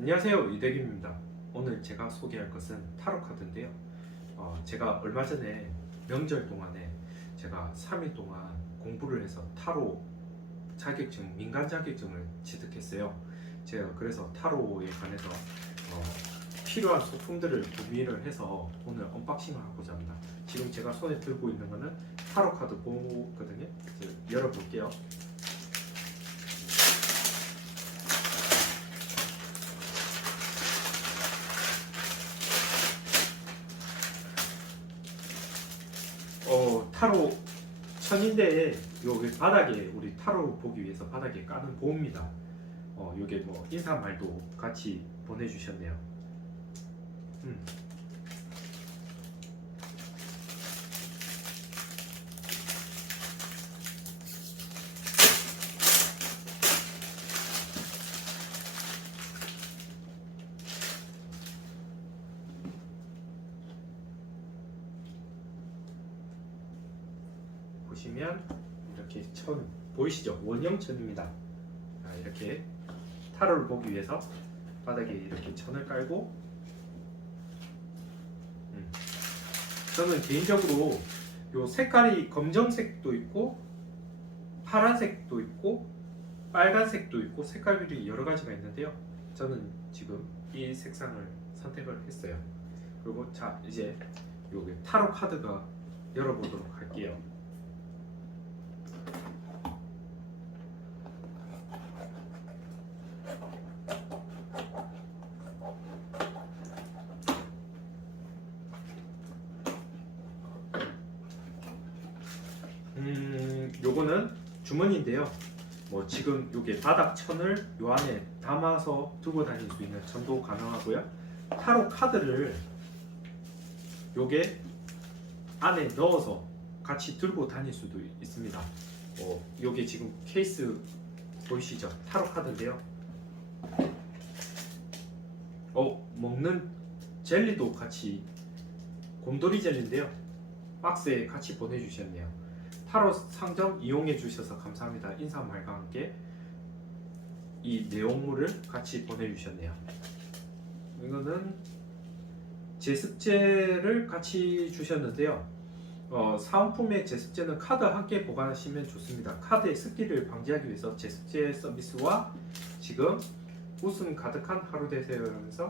안녕하세요 이대김입니다. 오늘 제가 소개할 것은 타로 카드인데요. 어, 제가 얼마 전에 명절 동안에 제가 3일 동안 공부를 해서 타로 자격증 민간 자격증을 취득했어요. 제가 그래서 타로에 관해서 어, 필요한 소품들을 구매를 해서 오늘 언박싱을 하고자 합니다. 지금 제가 손에 들고 있는 거는 타로 카드. 그래서 열어볼게요. 어 타로 천인데 요기 바닥에 우리 타로 보기 위해서 바닥에 까는 보입니다. 어 요게 뭐 인사말도 같이 보내주셨네요. 음. 보시면 이렇게 천 보이시죠? 원형 천입니다. 아, 이렇게 타로를 보기 위해서 바닥에 이렇게 천을 깔고 음. 저는 개인적으로 요 색깔이 검정색도 있고 파란색도 있고 빨간색도 있고 색깔들이 여러 가지가 있는데요. 저는 지금 이 색상을 선택을 했어요. 그리고 자 이제 여기 타로 카드가 열어보도록 할게요. 음, 요거는 주머니인데요. 뭐 지금 요게 바닥 천을 요 안에 담아서 두고 다닐 수 있는 천도 가능하고요. 타로 카드를 요게 안에 넣어서 같이 들고 다닐 수도 있습니다. 어, 요게 지금 케이스 보이시죠? 타로 카드인데요. 어, 먹는 젤리도 같이 곰돌이 젤리인데요. 박스에 같이 보내주셨네요. 타로 상점 이용해 주셔서 감사합니다. 인사 말과 함께 이 내용물을 같이 보내주셨네요. 이거는 제습제를 같이 주셨는데요. 어, 사은품의 제습제는 카드 함께 보관하시면 좋습니다. 카드의 습기를 방지하기 위해서 제습제 서비스와 지금 웃음 가득한 하루 되세요 하면서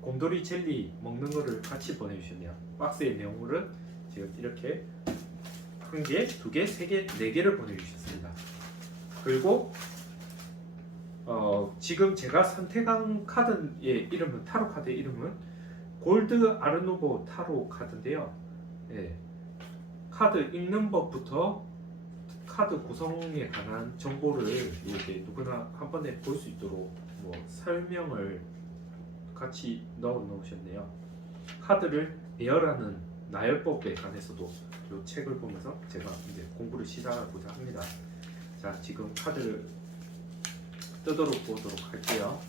곰돌이 젤리 먹는 거를 같이 보내주셨네요. 박스의 내용물은 지금 이렇게 한 개, 두 개, 세 개, 네 개를 보내주셨습니다. 그리고 어, 지금 제가 선택한 카드의 이름은 타로 카드의 이름은 골드 아르노보 타로 카드인데요. 예, 카드 읽는 법부터 카드 구성에 관한 정보를 이렇게 누구나 한 번에 볼 수 있도록 뭐 설명을 같이 넣어 놓으셨네요. 카드를 배열하는 나열법에 관해서도 이 책을 보면서 제가 이제 공부를 시작하고자 합니다. 자, 지금 카드를 뜯도록 보도록 할게요.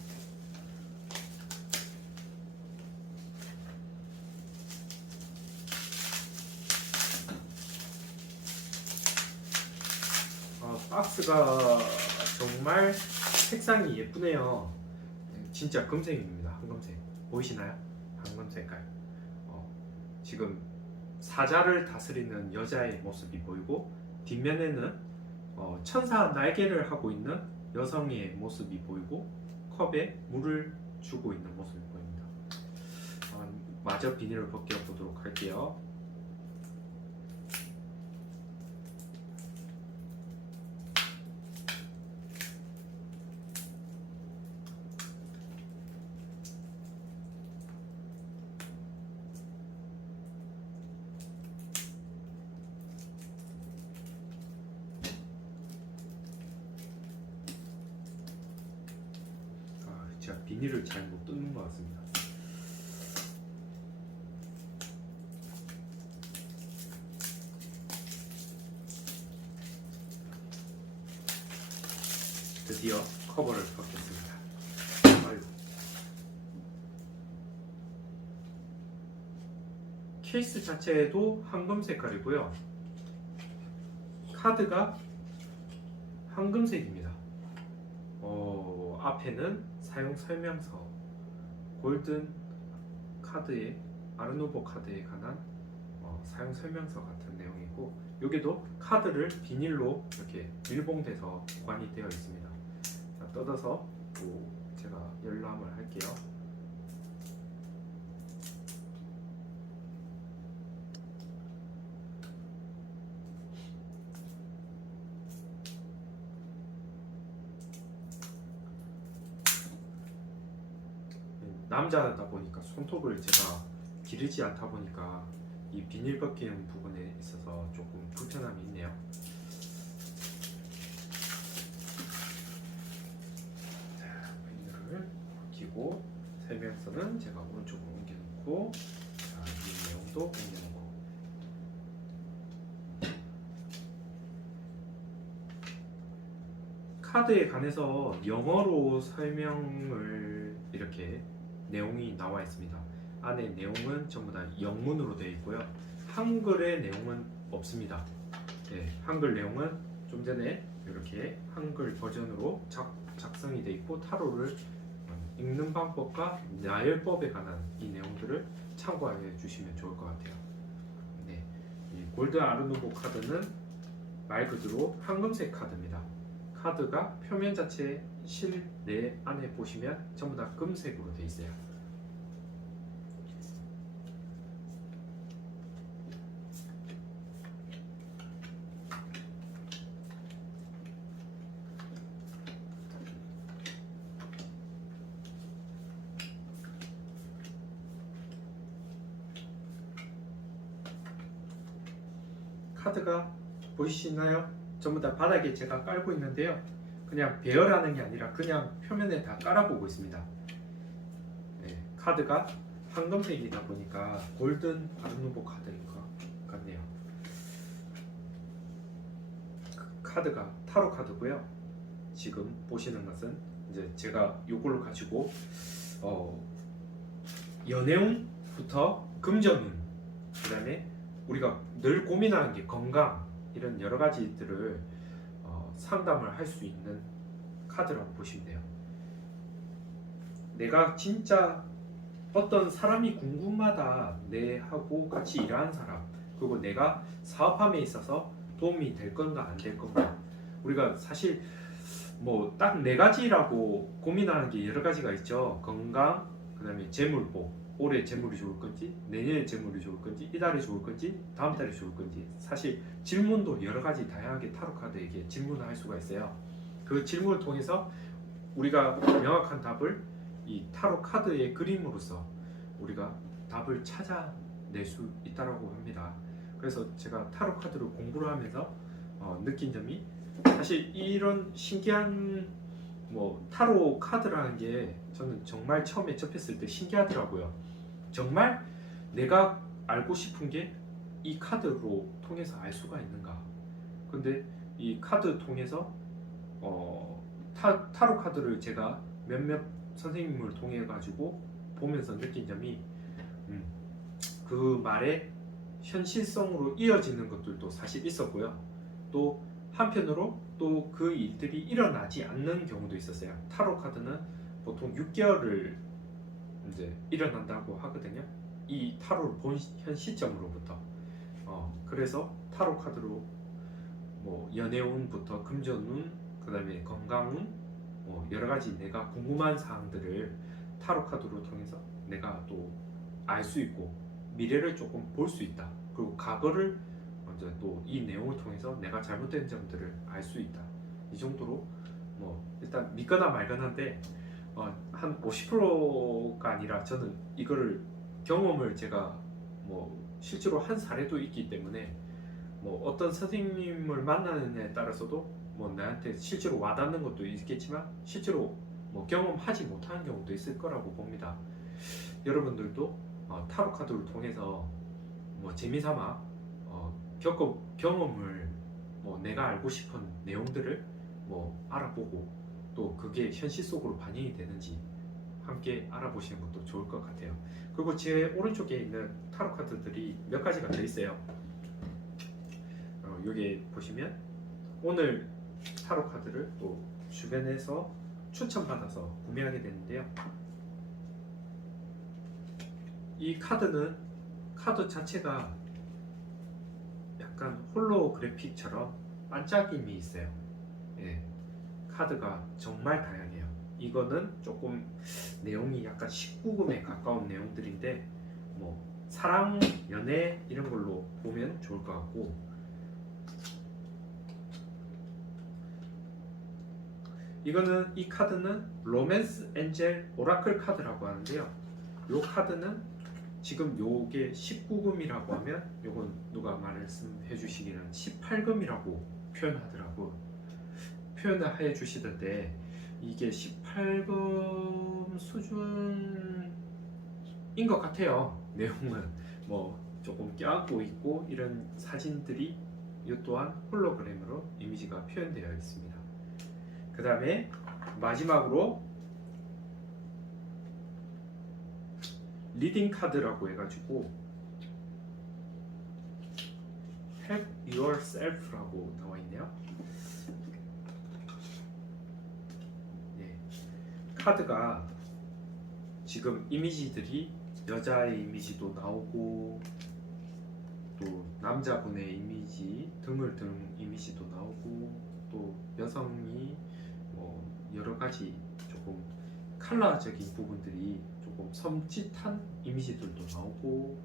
아, 박스가 정말 색상이 예쁘네요. 진짜 금색입니다. 황금색. 보이시나요? 황금 색깔. 어, 지금 사자를 다스리는 여자의 모습이 보이고 뒷면에는 어, 천사 날개를 하고 있는 여성의 모습이 보이고 컵에 물을 주고 있는 모습이 보입니다. 어, 마저 비닐을 벗겨 보도록 할게요. 아, 제가 비닐을 잘 못 뜯는 것 같습니다. 드디어 커버를 벗겼습니다. 아이고. 케이스 자체도 황금 색깔이고요. 카드가 황금색입니다. 어, 앞에는 사용 설명서 골든 카드의 아르누보 카드에 관한 어, 사용 설명서 같은 내용이고 여기도 카드를 비닐로 이렇게 밀봉돼서 보관이 되어 있습니다. 자, 뜯어서 또 제가 열람을 할게요. 남자다 보니까 손톱을 제가 기르지 않다 보니까 이 비닐 벗기는 부분에 있어서 조금 불편함이 있네요. 자, 비닐을 벗기고 설명서는 제가 오른쪽으로 옮겨놓고 자, 이 내용도 옮겨놓고 카드에 관해서 영어로 설명을 이렇게 내용이 나와 있습니다. 안에 내용은 전부 다 영문으로 되어 있고요. 한글의 내용은 없습니다. 네, 한글 내용은 좀 전에 이렇게 한글 버전으로 작, 작성이 되어 있고 타로를 읽는 방법과 나열법에 관한 이 내용들을 참고해 주시면 좋을 것 같아요. 네, 이 골드 아르누보 카드는 말 그대로 황금색 카드입니다. 카드가 표면 자체 실내 안에 보시면 전부 다 금색으로 되어 있어요. 카드가 보이시나요? 전부 다 바닥에 제가 깔고 있는데요. 그냥 배열하는 게 아니라 그냥 표면에 다 깔아보고 있습니다. 네, 카드가 황금색이다 보니까 골든 아르누보 카드인 것 같네요. 그 카드가 타로 카드고요. 지금 보시는 것은 이제 제가 이걸로 가지고 어, 연애운부터 금전운 그다음에 우리가 늘 고민하는 게 건강 이런 여러 가지들을 어, 상담을 할 수 있는 카드라고 보시면 돼요. 내가 진짜 어떤 사람이 궁금하다 내하고 같이 일하는 사람 그리고 내가 사업함에 있어서 도움이 될 건가 안 될 건가. 우리가 사실 뭐 딱 네 가지라고 고민하는 게 여러 가지가 있죠. 건강 그다음에 재물복 올해 재물이 좋을 건지 내년에 재물이 좋을 건지 이달에 좋을 건지 다음 달에 좋을 건지 사실 질문도 여러 가지 다양하게 타로 카드에게 질문을 할 수가 있어요. 그 질문을 통해서 우리가 명확한 답을 이 타로 카드의 그림으로서 우리가 답을 찾아낼 수 있다라고 합니다. 그래서 제가 타로 카드를 공부를 하면서 어, 느낀 점이 사실 이런 신기한 뭐 타로 카드라는 게 저는 정말 처음에 접했을 때 신기하더라고요. 정말 내가 알고 싶은 게 이 카드로 통해서 알 수가 있는가? 근데 이 카드 통해서 어, 타, 타로 카드를 제가 몇몇 선생님을 통해 가지고 보면서 느낀 점이 음, 그 말에 현실성으로 이어지는 것들도 사실 있었고요. 또 한편으로 또 그 일들이 일어나지 않는 경우도 있었어요. 타로 카드는 보통 6개월을 이제 일어난다고 하거든요. 이 타로를 본 현 시점으로부터. 어, 그래서 타로 카드로 뭐 연애운부터 금전운, 그다음에 건강운, 뭐 여러 가지 내가 궁금한 사항들을 타로 카드로 통해서 내가 또 알 수 있고 미래를 조금 볼 수 있다. 그리고 과거를 먼저 또 이 내용을 통해서 내가 잘못된 점들을 알 수 있다. 이 정도로 뭐 일단 믿거나 말거나인데 어, 한 50%가 아니라 저는 이거를 경험을 제가 뭐 실제로 한 사례도 있기 때문에 뭐 어떤 선생님을 만나느냐에 따라서도 뭐 나한테 실제로 와닿는 것도 있겠지만 실제로 뭐 경험하지 못하는 경우도 있을 거라고 봅니다. 여러분들도 어, 타로 카드를 통해서 뭐 재미삼아 어, 겪어 경험을 뭐 내가 알고 싶은 내용들을 뭐 알아보고 또 그게 현실 속으로 반영이 되는지 함께 알아보시는 것도 좋을 것 같아요. 그리고 제 오른쪽에 있는 타로 카드들이 몇 가지가 더 있어요. 어, 여기 보시면 오늘 타로 카드를 또 주변에서 추천받아서 구매하게 됐는데요. 이 카드는 카드 자체가 약간 홀로그래픽처럼 반짝임이 있어요. 예, 카드가 정말 다양해요. 이거는 조금 내용이 약간 19금에 가까운 내용들인데 뭐 사랑, 연애 이런 걸로 보면 좋을 것 같고 이거는 이 카드는 로맨스 엔젤 오라클 카드라고 하는데요. 이 카드는 지금 요게 19금이라고 하면 요건 누가 말씀해 주시기는 18금이라고 표현하더라고 표현을 해 주시던데 이게 18금 수준인 것 같아요. 내용은 뭐 조금 껴안고 있고 이런 사진들이 이 또한 홀로그램으로 이미지가 표현되어 있습니다. 그 다음에 마지막으로 리딩 카드라고 해가지고 Help Yourself라고 나와 있네요. 네. 카드가 지금 이미지들이 여자의 이미지도 나오고 또 남자분의 이미지 등을 등 이미지도 나오고 또 여성이 뭐 여러 가지 조금 컬러적인 부분들이 조금 섬찟한 이미지들도 나오고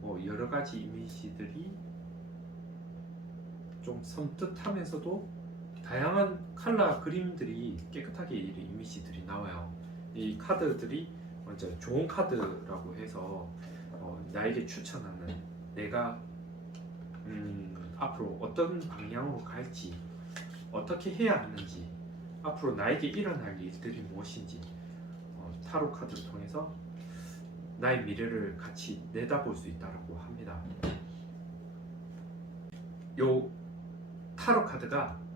뭐 여러 가지 이미지들이 좀 섬뜩하면서도 다양한 컬러 그림들이 깨끗하게 이 이미지들이 나와요. 이 카드들이 완전 좋은 카드라고 해서 어, 나에게 추천하는 내가 음, 앞으로 어떤 방향으로 갈지 어떻게 해야 하는지 앞으로 나에게 일어날 일들이 무엇인지 어, 타로 카드를 통해서 나의 미래를 같이 내다볼 수 있다고 합니다. 요 타로 카드가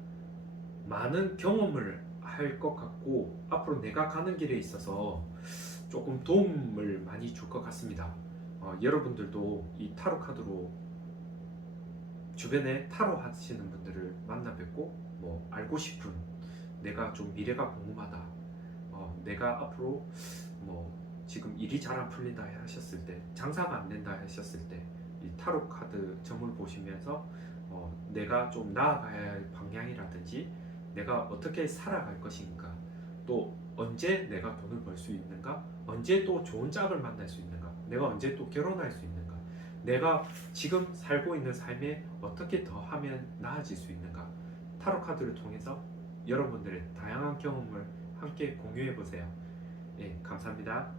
많은 경험을 할 것 같고 앞으로 내가 가는 길에 있어서 조금 도움을 많이 줄 것 같습니다. 어, 여러분들도 이 타로 카드로 주변에 타로 하시는 분들을 만나 뵙고 뭐 알고 싶은 내가 좀 미래가 궁금하다. 어, 내가 앞으로 뭐 지금 일이 잘 안 풀린다 하셨을 때 장사가 안 된다 하셨을 때 이 타로 카드 점을 보시면서 어, 내가 좀 나아가야 할 방향이라든지 내가 어떻게 살아갈 것인가? 또 언제 내가 돈을 벌 수 있는가? 언제 또 좋은 짝을 만날 수 있는가? 내가 언제 또 결혼할 수 있는가? 내가 지금 살고 있는 삶에 어떻게 더 하면 나아질 수 있는가? 타로 카드를 통해서 여러분들의 다양한 경험을 함께 공유해 보세요. 예, 감사합니다.